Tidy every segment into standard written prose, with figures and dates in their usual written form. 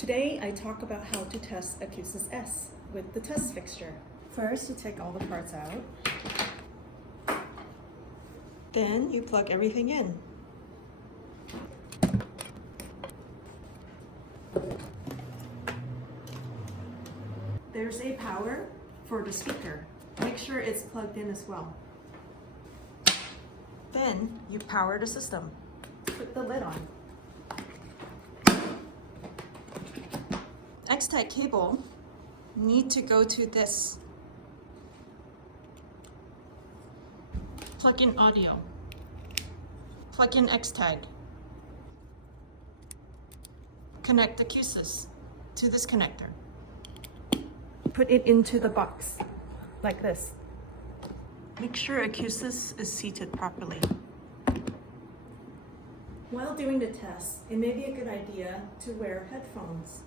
Today I talk about how to test Acusis S with the test fixture. First, you take all the parts out. Then you plug everything in. There's a power for the speaker. Make sure it's plugged in as well. Then you power the system. Put the lid on. X-type cable need to go to this. Plug in audio. Plug in X-tag. Connect the Acusis to this connector. Put it into the box, like this. Make sure Acusis is seated properly. While doing the test, it may be a good idea to wear headphones.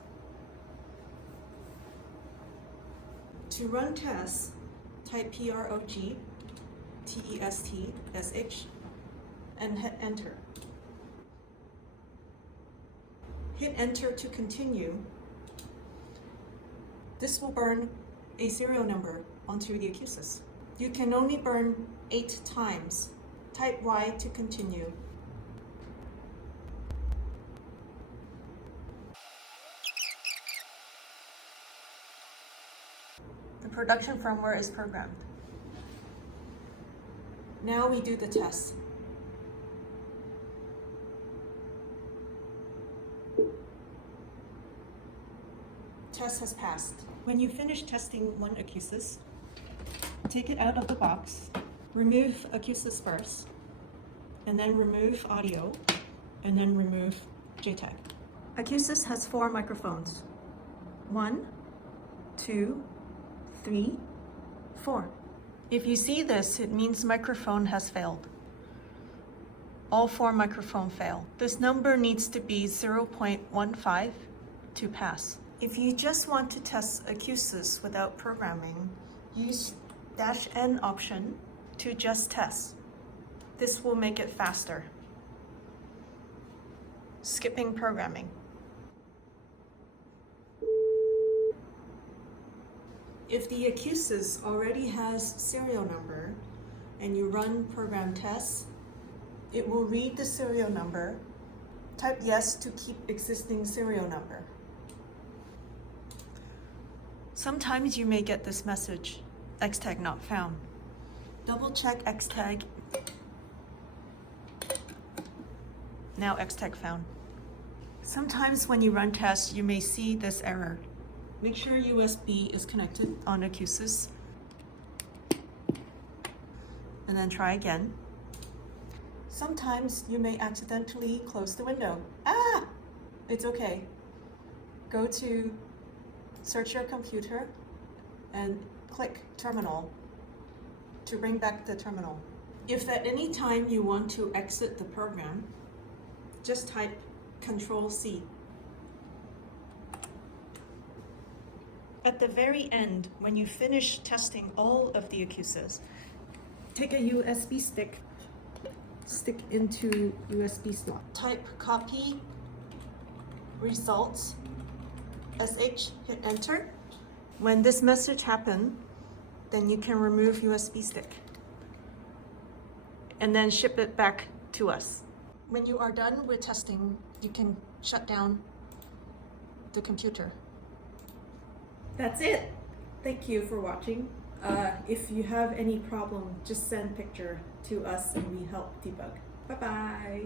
To run tests, type PROG TEST and hit enter. Hit enter to continue. This will burn a serial number onto the Acusis. You can only burn 8 times. Type Y to continue. The production firmware is programmed. Now we do the test. Test has passed. When you finish testing one Acusis, take it out of the box, remove Acusis first, and then remove audio, and then remove JTAG. Acusis has 4 microphones. 1, 2, 3, 4. If you see this, it means microphone has failed. All 4 microphones fail. This number needs to be 0.15 to pass. If you just want to test Acusis without programming, use -N option to just test. This will make it faster. Skipping programming. If the Acusis already has serial number and you run program tests, it will read the serial number. Type yes to keep existing serial number. Sometimes you may get this message, X-tag not found. Double check X-tag. Now X-tag found. Sometimes when you run tests, you may see this error. Make sure USB is connected on Acusis. And then try again. Sometimes you may accidentally close the window. Ah! It's okay. Go to search your computer and click terminal to bring back the terminal. If at any time you want to exit the program, just type Control-C. At the very end, when you finish testing all of the Acusis, take a USB stick, stick into USB slot. Type copy results, SH, hit enter. When this message happens, then you can remove USB stick and then ship it back to us. When you are done with testing, you can shut down the computer. That's it. Thank you for watching. If you have any problem, just send picture to us and we help debug. Bye-bye.